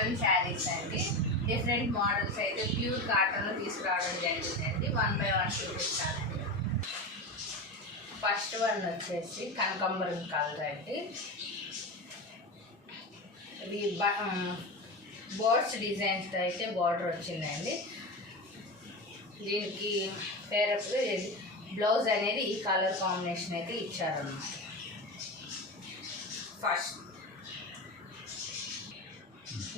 Cotton saris అండి. Different models అయితే pure కాటన్లో తీసుకురావడం జరిగిందండి. 1 by 1 చూపిస్తానండి. ఫస్ట్ వన్ వచ్చేసి కనకాంబరం కలర్ అండి. ఇది బర్డ్స్ డిజైన్స్తో అయితే బార్డర్ వచ్చిందండి. దీనికి పేరప్ బ్లౌజ్ అనేది ఈ కలర్ కాంబినేషన్ అయితే ఇచ్చారన్నమాట. ఫస్ట్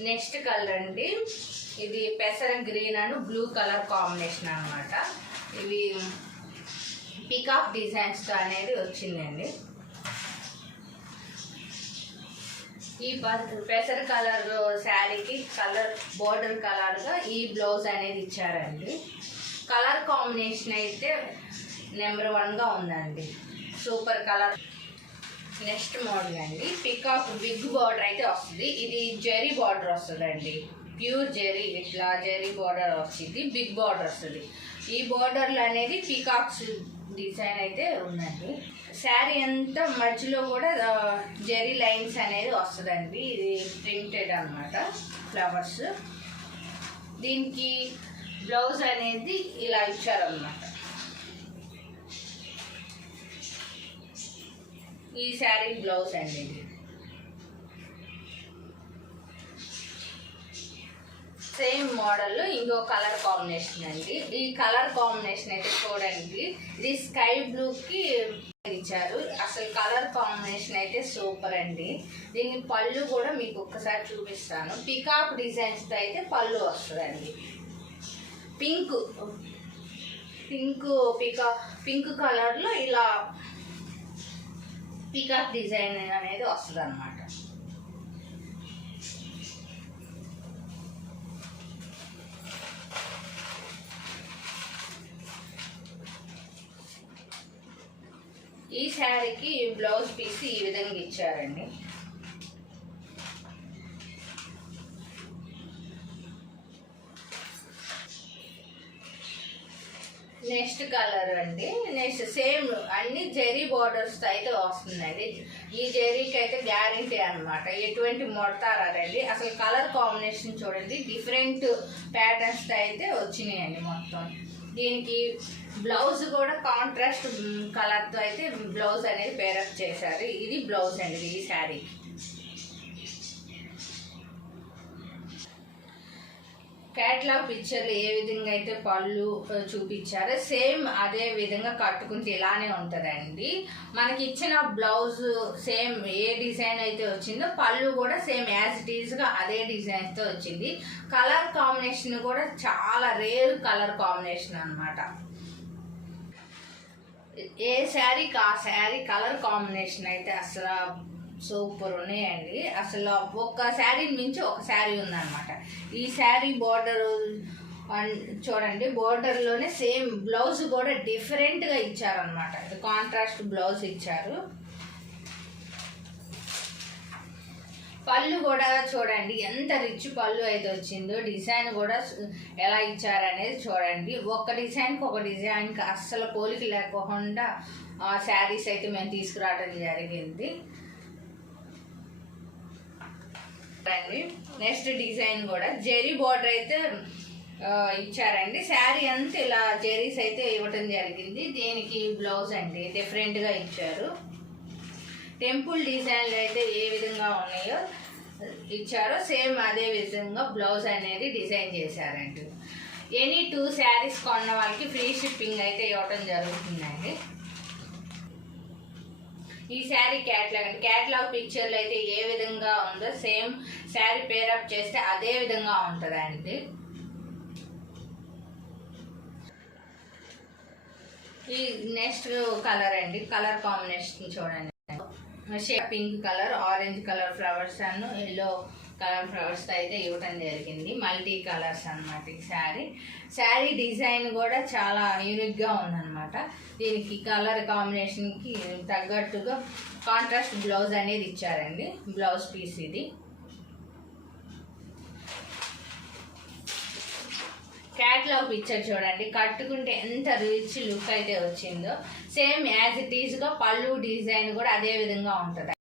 నెక్స్ట్ కలర్ అండి, ఇది పెసర green and blue colour combination అనమాట. ఇవి పికాక్ డిజైన్స్తో అనేది వచ్చిందండి. ఈ పెసర కలర్ శారీకి కలర్ బోర్డర్ కలర్గా ఈ బ్లౌజ్ అనేది ఇచ్చారండి. కలర్ కాంబినేషన్ అయితే నెంబర్ 1గా ఉందండి. Super colour. నెక్స్ట్ మోడల్ అండి, పికాక్ బిగ్ బార్డర్ అయితే వస్తుంది. ఇది జెరీ బార్డర్ వస్తుందండి. ప్యూర్ జెరీ, ఇట్లా జెరీ బార్డర్ వస్తుంది. బిగ్ బార్డర్ వస్తుంది. ఈ బార్డర్లు అనేది పికాక్స్ డిజైన్ అయితే ఉందండి. శారీ అంతా మధ్యలో కూడా జెరీ లైన్స్ అనేది వస్తుందండి. ఇది ప్రింటెడ్ అనమాట, ఫ్లవర్స్. దీనికి బ్లౌజ్ అనేది ఇలా ఇచ్చారన్నమాట. ఈ శారీ బ్లౌజ్ అండి. ఇది సేమ్ మోడల్లో ఇంకో కలర్ కాంబినేషన్ అండి. ఈ కలర్ కాంబినేషన్ అయితే చూడండి, ఇది స్కై బ్లూకి ఇచ్చారు. అసలు కలర్ కాంబినేషన్ అయితే సూపర్ అండి. దీని పళ్ళు కూడా మీకు ఒక్కసారి చూపిస్తాను. పికాక్ డిజైన్స్తో అయితే పళ్ళు వస్తుందండి. పింక్ కలర్లో ఇలా పికాక్ డిజైన్ అనేది వస్తుంది అన్నమాట. ఈ శారీకి బ్లౌజ్ పీస్ ఈ విధంగా ఇచ్చారండి. నెక్స్ట్ కలర్ అండి. నెక్స్ట్ సేమ్ అన్ని జెరీ బార్డర్స్ అయితే వస్తుందండి. ఈ జెరీకి అయితే గ్యారంటీ అనమాట, ఎటువంటి ముడతారండి. అసలు కలర్ కాంబినేషన్ చూడండి, డిఫరెంట్ ప్యాటర్న్స్ అయితే వచ్చినాయండి మొత్తం. దీనికి బ్లౌజ్ కూడా కాంట్రాస్ట్ కలర్తో అయితే బ్లౌజ్ అనేది పేరప్ చేశారు. ఇది బ్లౌజ్ అండి ఈ శారీ. క్యాట్లాగ్ పిక్చర్లు ఏ విధంగా అయితే పళ్ళు చూపించారో సేమ్ అదే విధంగా కట్టుకుంటే ఇలానే ఉంటుందండి. మనకి ఇచ్చిన బ్లౌజ్ సేమ్ ఏ డిజైన్ అయితే వచ్చిందో పళ్ళు కూడా సేమ్ యాజ్ ఇట్ ఈజ్గా అదే డిజైన్తో వచ్చింది. కలర్ కాంబినేషన్ కూడా చాలా రేర్ కలర్ కాంబినేషన్ అనమాట. ఏ శారీకి ఆ శారీ కలర్ కాంబినేషన్ అయితే అసలు సూపర్ ఉన్నాయండి. అసలు ఒక్క శారీని మించి ఒక శారీ ఉందన్నమాట. ఈ శారీ బోర్డర్ చూడండి, బోర్డర్లోనే సేమ్ బ్లౌజ్ కూడా డిఫరెంట్గా ఇచ్చారనమాట. కాంట్రాస్ట్ బ్లౌజ్ ఇచ్చారు. పళ్ళు కూడా చూడండి ఎంత రిచ్ పళ్ళు అయితే వచ్చిందో. డిజైన్ కూడా ఎలా ఇచ్చారనేది చూడండి. ఒక డిజైన్కి ఒక డిజైన్కి అస్సలు పోలిక లేకుండా శారీస్ అయితే మేము తీసుకురావడం జరిగింది. నెక్స్ట్ డిజైన్ కూడా జెరీ బార్డర్ అయితే ఇచ్చారండి. శారీ అంతా ఇలా జెరీస్ అయితే ఇవ్వటం జరిగింది. దీనికి బ్లౌజ్ అండి డిఫరెంట్గా ఇచ్చారు. టెంపుల్ డిజైన్లు అయితే ఏ విధంగా ఉన్నాయో ఇచ్చారో సేమ్ అదే విధంగా బ్లౌజ్ అనేది డిజైన్ చేశారండి. ఎనీ 2 శారీస్ కొన్న వాళ్ళకి ఫ్రీ షిప్పింగ్ అయితే ఇవ్వటం జరుగుతుందండి. ఈ శారీ క్యాట్లాగ్ అండి. క్యాట్లాగ్ పిక్చర్లు అయితే ఏ విధంగా ఉందో సేమ్ శారీ పేరప్ చేస్తే అదే విధంగా ఉంటుందండి. ఈ నెక్స్ట్ కలర్ అండి, కలర్ కాంబినేషన్ చూడండి. Pink colour, orange colour flowers అను ఎల్లో కలర్ ఫ్లవర్స్ అయితే ఇవ్వటం జరిగింది. మల్టీ కలర్స్ అనమాట. ఈ శారీ డిజైన్ కూడా చాలా యూనిక్గా ఉందన్నమాట. దీనికి కలర్ కాంబినేషన్కి తగ్గట్టుగా కాంట్రాస్ట్ బ్లౌజ్ అనేది ఇచ్చారండి. బ్లౌజ్ పీస్ ఇది. క్యాట్లాగ్ పిక్చర్ చూడండి, కట్టుకుంటే ఎంత రిచ్ లుక్ అయితే వచ్చిందో సేమ్ యాజ్ ఇట్ ఈజ్గా పళ్ళు డిజైన్ కూడా అదే విధంగా ఉంటుంది.